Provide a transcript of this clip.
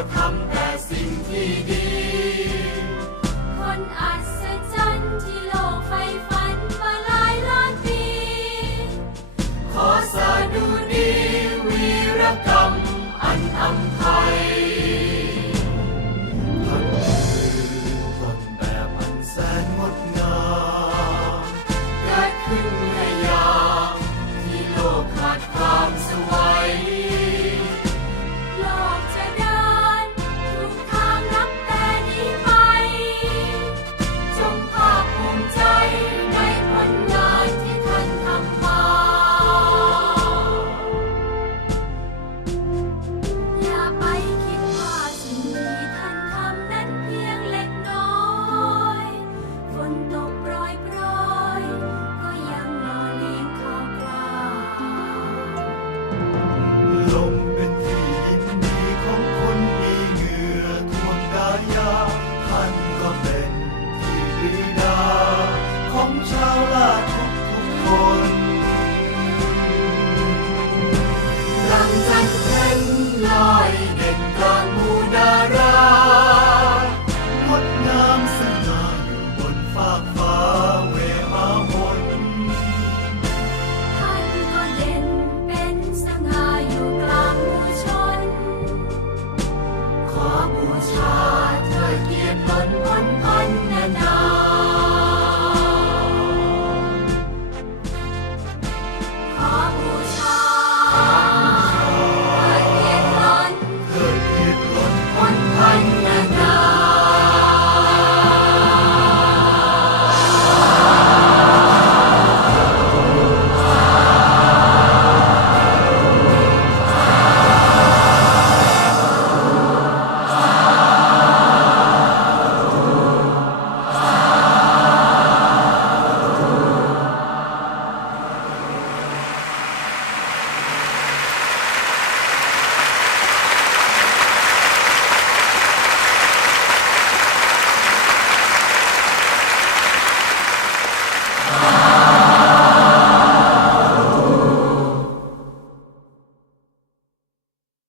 จะทำแต่สิ่งที่ดี